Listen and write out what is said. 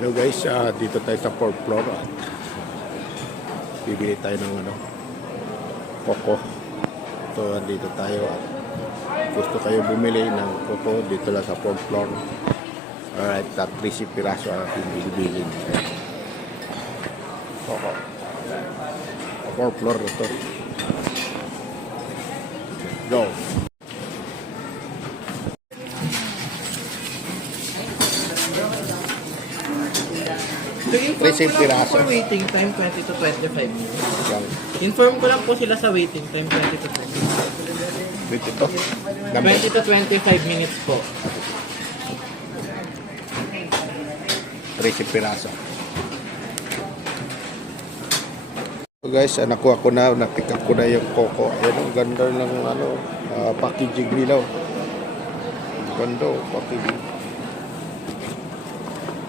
Hello guys, dito tayo sa 4th floor at bibili tayo ng coco. So dito tayo at gusto kayo bumili ng coco dito lang sa 4th floor. Alright, 30 piraso ang bibili. Coco. 4th floor na to. Go! 30 piraso. Waiting time 20 to 25 minutes. Yan. Inform ko lang po sila sa waiting time 20 to 25. Dito to. 20 to 25 minutes po. 30 piraso. So guys, nakuha ko na, na-pick up ko na yung coco. Ayan, ang ganda ng packaging nila. Ganda, packaging.